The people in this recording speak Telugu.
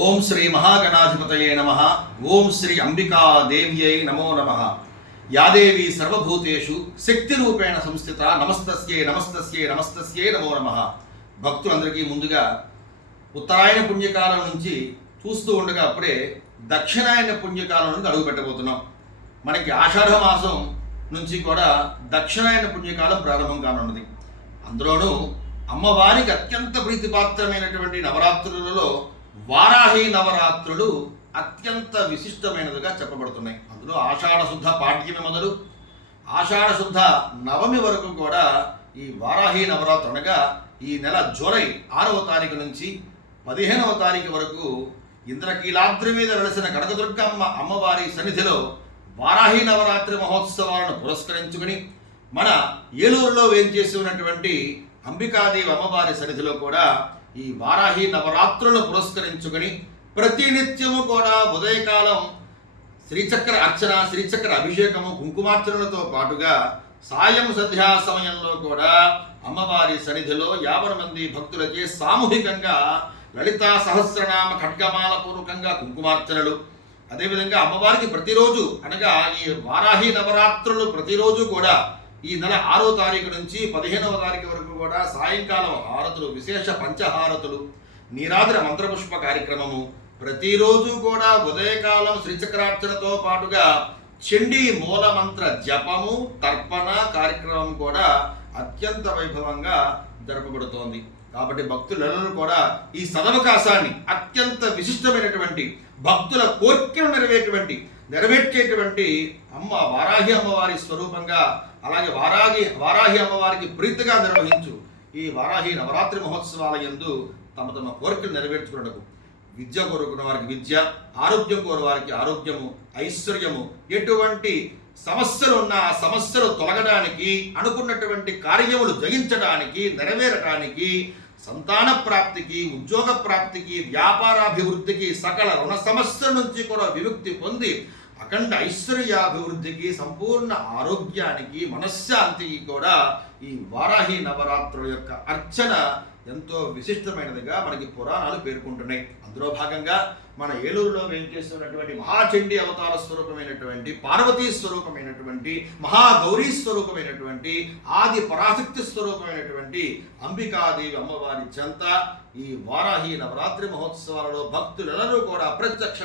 ఓం శ్రీ మహాగణాధిపతయే నమః. ఓం శ్రీ అంబికాదేవ్యై నమో నమః. యాదేవి సర్వభూతేషు శక్తి రూపేణ సంస్థిత. నమస్తస్యై నమస్తస్యై నమస్తస్యై నమో నమః. భక్తులందరికీ ముందుగా ఉత్తరాయణ పుణ్యకాలం నుంచి చూస్తూ ఉండగా అప్పుడే దక్షిణాయన పుణ్యకాలం నుంచి అడుగు పెట్టబోతున్నాం. మనకి ఆషాఢ మాసం నుంచి కూడా దక్షిణాయన పుణ్యకాలం ప్రారంభం కానున్నది. అందులోనూ అమ్మవారికి అత్యంత ప్రీతిపాత్రమైనటువంటి నవరాత్రులలో వారాహి నవరాత్రులు అత్యంత విశిష్టమైనదిగా చెప్పబడుతున్నాయి. అందులో ఆషాఢ శుద్ధ పాడ్యమి మొదలు ఆషాఢ శుద్ధ నవమి వరకు కూడా ఈ వారాహి నవరాత్రు అనగా ఈ నెల జూలై 6వ తారీఖు నుంచి 15వ తారీఖు వరకు ఇంద్రకీలాద్రి మీద వెలసిన కనకదుర్గమ్మ అమ్మవారి సన్నిధిలో వారాహి నవరాత్రి మహోత్సవాలను పురస్కరించుకుని మన ఏలూరులో వేంచేసి ఉన్నటువంటి అంబికాదేవి అమ్మవారి సన్నిధిలో కూడా ఈ వారాహి నవరాత్రులను పురస్కరించుకుని ప్రతినిత్యము కూడా ఉదయకాలం శ్రీచక్ర అర్చన, శ్రీచక్ర అభిషేకము, కుంకుమార్చనలతో పాటుగా సాయం సంధ్యా సమయంలో కూడా అమ్మవారి సన్నిధిలో 50 మంది భక్తులచే సామూహికంగా లలితా సహస్రనామ ఖడ్గమాల పూర్వకంగా కుంకుమార్చనలు, అదేవిధంగా అమ్మవారికి ప్రతిరోజు అనగా ఈ వారాహి నవరాత్రులు ప్రతిరోజు కూడా ఈ నెల 6వ తారీఖు నుంచి 15వ తారీఖు వరకు కూడా సాయంకాలం హారతులు, విశేష పంచహారతులు, నీరాద్ర మంత్రపుష్ప కార్యక్రమము, ప్రతిరోజు కూడా ఉదయకాలం శ్రీచక్రార్చనతో పాటుగా చండీ మూలమంత్ర జపము, తర్పణ కార్యక్రమం కూడా అత్యంత వైభవంగా జరపబడుతోంది. కాబట్టి భక్తులందరూ కూడా ఈ సదవకాశాన్ని అత్యంత విశిష్టమైనటువంటి భక్తుల కోరికలు నెరవేర్చేటువంటి వారాహి అమ్మవారి స్వరూపంగా, అలాగే వారాహి అమ్మవారికి ప్రీతిగా నిర్వహించు ఈ వారాహి నవరాత్రి మహోత్సవాల యందు తమ కోరికలు నెరవేర్చుకున్నకు విద్య కోరుకున్న వారికి విద్య, ఆరోగ్యం కోరు వారికి ఆరోగ్యము, ఐశ్వర్యము, ఎటువంటి సమస్యలు ఉన్న ఆ సమస్యలు తొలగడానికి, అనుకున్నటువంటి కార్యములు జయించడానికి, నెరవేరటానికి, సంతాన ప్రాప్తికి, ఉద్యోగ ప్రాప్తికి, వ్యాపారాభివృద్ధికి, సకల రుణ సమస్యల నుంచి కూడా విముక్తి పొంది అఖండ ఐశ్వర్యాభివృద్ధికి, సంపూర్ణ ఆరోగ్యానికి, మనశ్శాంతికి కూడా ఈ వారాహి నవరాత్రుల యొక్క అర్చన ఎంతో విశిష్టమైనదిగా మనకి పురాణాలు పేర్కొంటున్నాయి. అందులో భాగంగా మన ఏలూరులో వేంచేస్తున్నటువంటి మహాచండీ అవతార స్వరూపమైనటువంటి, పార్వతీ స్వరూపమైనటువంటి, మహాగౌరీ స్వరూపమైనటువంటి, ఆది పరాశక్తి స్వరూపమైనటువంటి అంబికాదేవి అమ్మవారి చెంత ఈ వారాహి నవరాత్రి మహోత్సవాలలో భక్తులెల్లరూ కూడా ప్రత్యక్ష